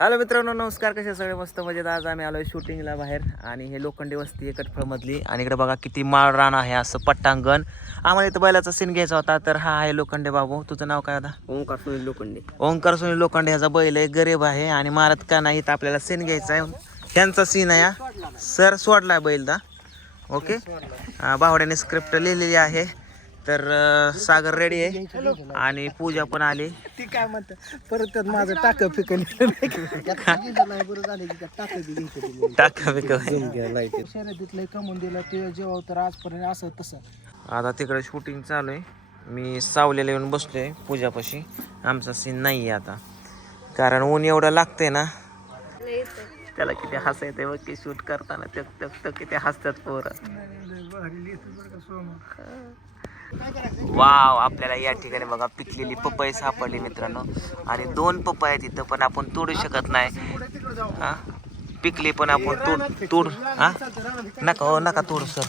Hello मित्रांनो नमस्कार. कसे सगळे मस्त मजेत? आज आम्ही आलोय शूटिंगला बाहेर आणि हे लोखंडी वस्ती आहे कटफळमधली. आणि इकडे बघा किती माळ रान आहे असं पट्टांगण. आम्हाला इथं बैलाचा सीन घ्यायचा होता तर हा आहे लोखंडे बाबू. तुझं नाव काय आता ओंकार सुनील लोखंडे. ओंकार सुनील लोखंडे ह्याचा बैल आहे गरीब आहे. आणि मारत का नाही तर आपल्याला सीन घ्यायचा आहे. ह्यांचा सीन आहे हा. सर सोडलाय बैल दा. ओके बावड्याने स्क्रिप्ट लिहिलेली आहे. तर अं, सागर रेडी आहे. आणि पूजा पण आली. ती काय म्हणत? परत त्यात माझं टाक फिकल बरं झालं की? त्यात टाक बिका शर्यतीतलं कमवून दिलं ते जेव्हा तर आजपर्यंत असं तसं आता तिकडे शूटिंग चालू आहे. मी सावलेला येऊन बसलोय पूजापाशी. आमचा सीन नाही आहे आता. कारण ऊन एवढं लागतंय ना. त्याला किती हसा येते बघ की शूट करताना. तक तक तक किती हसतात पोरं. वाव आपल्याला या ठिकाणी बघा पिकलेली पपई सापडली मित्रांनो. आणि दोन पपई आहेत इथं पण आपण तोडू शकत नाही. हा? पिकली पण आपण तोड तोड हा? नका हो नका तोडू सर.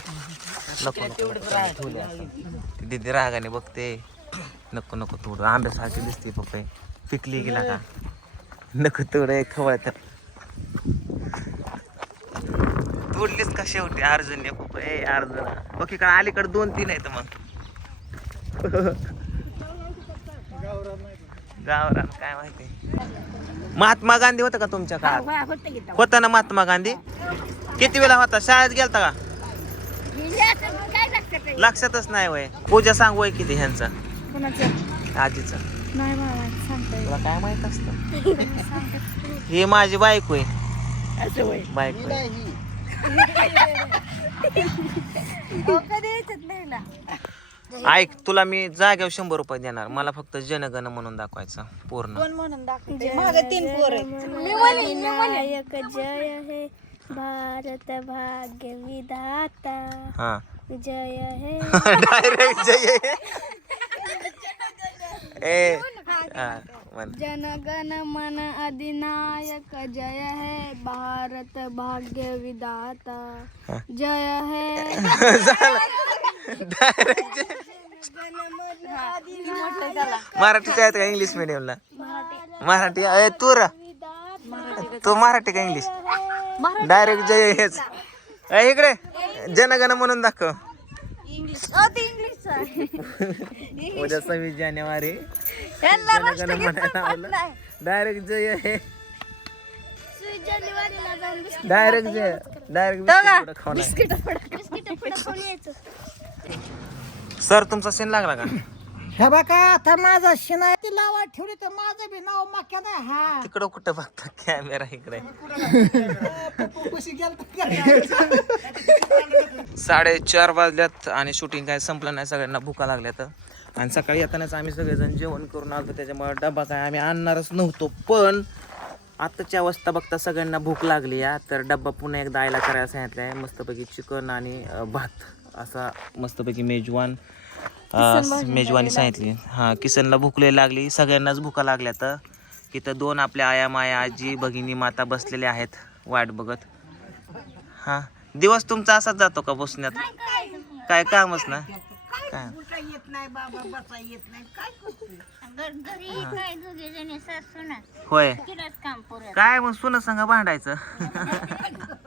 नको नको नको, दीदी रागाने बघते. नको नको तोड. आंब्यासारखी दिसते पपई. पिकली गेला का नको. तोड खवळत तोडलीच का शेवटी? अर्जुन पपई. अर्जुन. ओके का अलीकडे दोन तीन आहेत मग. गावरान काय माहिती? महात्मा गांधी होतं का तुमच्या काळात? होता ना महात्मा गांधी? किती वेळा होता? शाळेत गेलता का? लक्षातच नाही वय. पूजा सांग वय किती ह्यांचा? आजीचं. तुला काय माहीत असत? ही माझी बायको आहे. बायको आहे. ऐक तुला मी जाग्यावर शंभर रुपये देणार. मला फक्त जनगण म्हणून दाखवायचं पूर्ण. कोण म्हणून दाखवते माझे तीन पोर विनायक जय हे भारत भाग्य विधाता. हा. जय हे. डायरेक्ट जय ए हा, म्हण. जनगण मन अधिनायक जय हे भारत भाग्य विधाता. जय हे. डायरेक्ट जय. मराठीच्या आहेत का इंग्लिश मिडियमला मराठी. अय तू र. तू मराठी का इंग्लिश डायरेक्ट जय हेच. इकडे. जनगण म्हणून दाखव. उद्या सव्वीस जानेवारी. डायरेक्ट जय हे. डायरेक्ट जय. डायरेक्ट सर तुमचा सीन लागला का? हे बघा आता माझा शिनाय ती लावा ठेवली तर माझं बी नाव माक्या नाही. हा. तिकडं कुठं बघता कॅमेरा इकडे? साडेचार वाजल्यात आणि शूटिंग काय संपलं नाही सगळ्यांना भुका लागल्यात. आणि सकाळी येतानाच आम्ही सगळेजण जेवण करून आलो त्याच्यामुळे डबा काय आम्ही आणणारच नव्हतो. पण आत्ताच्या अवस्था बघता सगळ्यांना भूक लागली या. तर डब्बा पुन्हा एकदा आयला करायला सांगितलं आहे मस्तपैकी चिकन आणि भात. असा मस्तपैकी मेजवान अं, मेजवानी सांगितली. हां किसनला भूक लय लागली. सगळ्यांनाच भुका लागल्या तर. इथं दोन आपल्या आया माया आजी भगिनी माता बसलेल्या आहेत. वाट बघत. हां. दिवस तुमचा असाच जातो का बसण्यात? काय कामच ना? काय होय. काय मग सुन संग भांडायचं?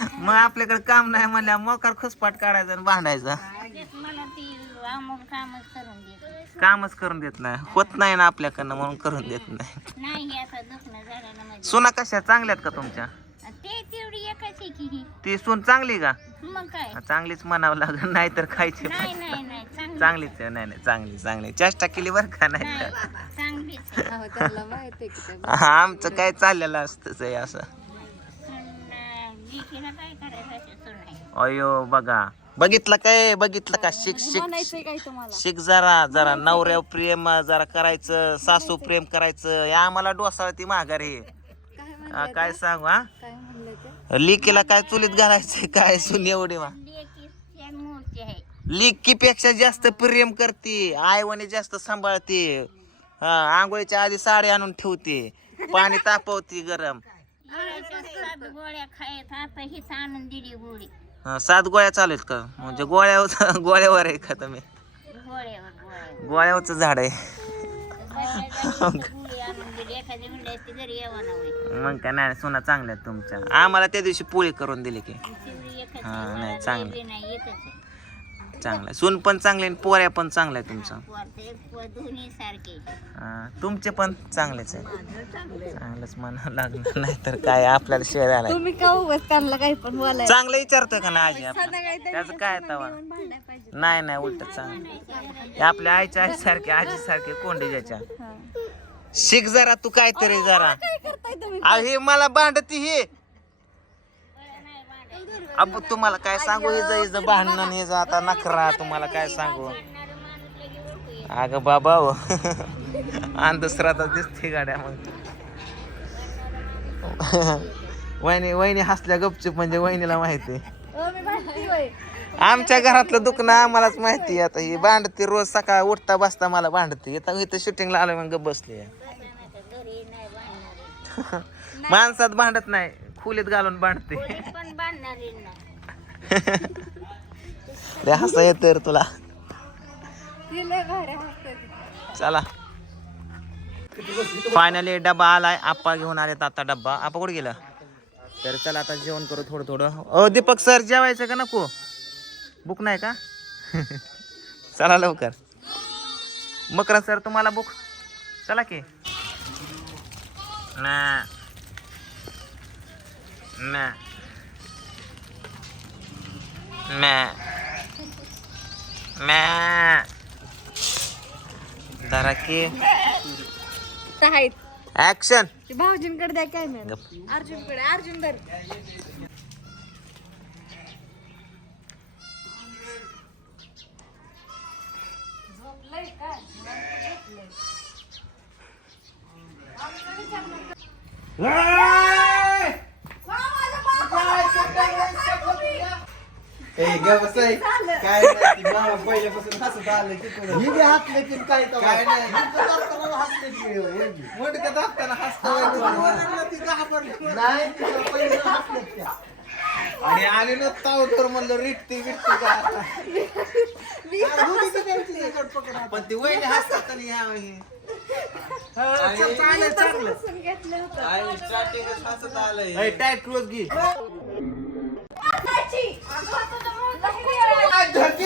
मग आपल्याकडे काम नाही म्हणल्या मोकार खुसपाट काढायचं आणि भांडायचं. कामच करून देत नाही. होत नाही ना आपल्याकडनं म्हणून करून देत नाही. सुना कशा चांगल्यात का तुमच्या? ते तेवढी एकच आहे की. ही ती सून चांगली का? मग काय? चांगलीच म्हणावं लागेल नाही तर खायची नाही नाही. नाही चांगली चांगलीच. आहे नाही नाही चांगली चांगली. चेष्टा केली बरं का नाही तर चांगलीच आहे. आमचं काय चाललेलं असतंच आहे असं पण, अं, लेकीला काय करायचं असं सुन आहे. अयो बघा. बघितलं काय? बघितलं का? शिक शिक म्हणायचंय काय तुम्हाला? शिक जरा जरा नवऱ्या प्रेम जरा करायचं सासू प्रेम करायचं. हे आम्हाला डोसाळ ती माघारी काय हा, काय सांगू हा? काय म्हणलं ते? लिकीला काय चुलीत घालायचं काय सुन एवढी मा आहे लिकीपेक्षा जास्त प्रेम करते. आईवणी जास्त सांभाळते. हा आंघोळीच्या आधी साडी आणून ठेवते. पाणी तापवते गरम. गोळ्या खायत आता हिच आणून दिली गोळी. हा, सात गोळ्या चालू आहेत का? म्हणजे गोळ्यावर गोळ्यावर आहे का तुम्ही? गोळ्यावर गोळ्यावर. गोळ्यावरचं झाड आहे. गोळ्या गोळी आणून दिली एखादी म्हणली असती घरी यावं ना होय. मग काय नाही सुना चांगल्या आहेत तुमच्या. आम्हाला त्या दिवशी पोळी करून दिली की. एखादी हा, नाही, चांगलं. राहिली नाही येतच आहे. चांगलं आहे. सून पण चांगले आणि पोऱ्या पण चांगल्या आहे तुमच्या पोर ते पोर दोन्ही सारखे. हा, तुमचे पण चांगलेच आहे चांगलंच म्हणावं लागणार नाही तर काय आपल्याला शिवाय आलाय तुम्ही का उगाच त्यांना काही पण बोलाय चांगलं विचारतोय का नाही आजी आपण? त्याचं काय तवा? नाही नाही उलट चांगलं. हे आपल्या आईच्या आई सारखे आजी सारखे कोंडी ज्याच्या. शिक जरा तू काहीतरी जरा. अहो, हे मला भांडती हे. अब तुम्हाला काय सांगू? हे जा हिचं भांडण हे जा आता नखरा तुम्हाला काय सांगू? अगं बाबा हो. अंधश्रद्धा दिसते गाड्या मग वहिनी वहिनी हसल्या गपचूप म्हणजे वहिनीला माहिती आमच्या घरातलं दुखणं आम्हालाच माहिती आता. ही भांडते रोज सकाळ उठता बसता मला भांडते. इथं इथं शूटिंगला आलं मग गप बसली माणसात भांडत नाही. खोलीत घालून भांडते पण बांधणारी नाही लय हसा येत तुला. चला. फायनली डबा आलाय. आप्पा घेऊन आलेत आता डब्बा. आप्पा कुठे गेला? तर चला आता जेवण करू थोडं थोडं ओ दीपक सर जेवायचं का नको? बुक नाही का? चला लवकर. मकरा सर तुम्हाला बुक चला की. ना. ना ना ना जरा की ऍक्शन भाऊजींकडे द्या काय नाही गप. अर्जुनकडे अर्जुन धर. काय नाही, मामा पहिल्यापासून हसत आलं की तुला. ही बी हसले की काय तेव्हा. तुमचं दाखताना हसले की हे, हे बी. नाही, तिला पहिलं हसलेत त्या. आणि आले ना तावतर म्हणलं रिटती बिटती का आता. पण ती वहिनी हसतात आणि ह्या वहिनी. चालेल, चांगलं. ए, टाईट क्लोज घे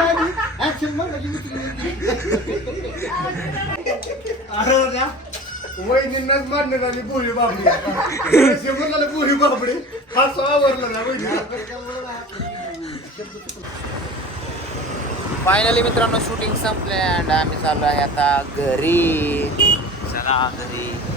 आली? वहिनींनाच मान्य झाली पोळी बापडी शंभरला पोळी बापडी हा सो आवरला ना वहिनी फायनली मित्रांनो शूटिंग संपले अँड आम्ही चाललो आहे आता घरी. चला घरी.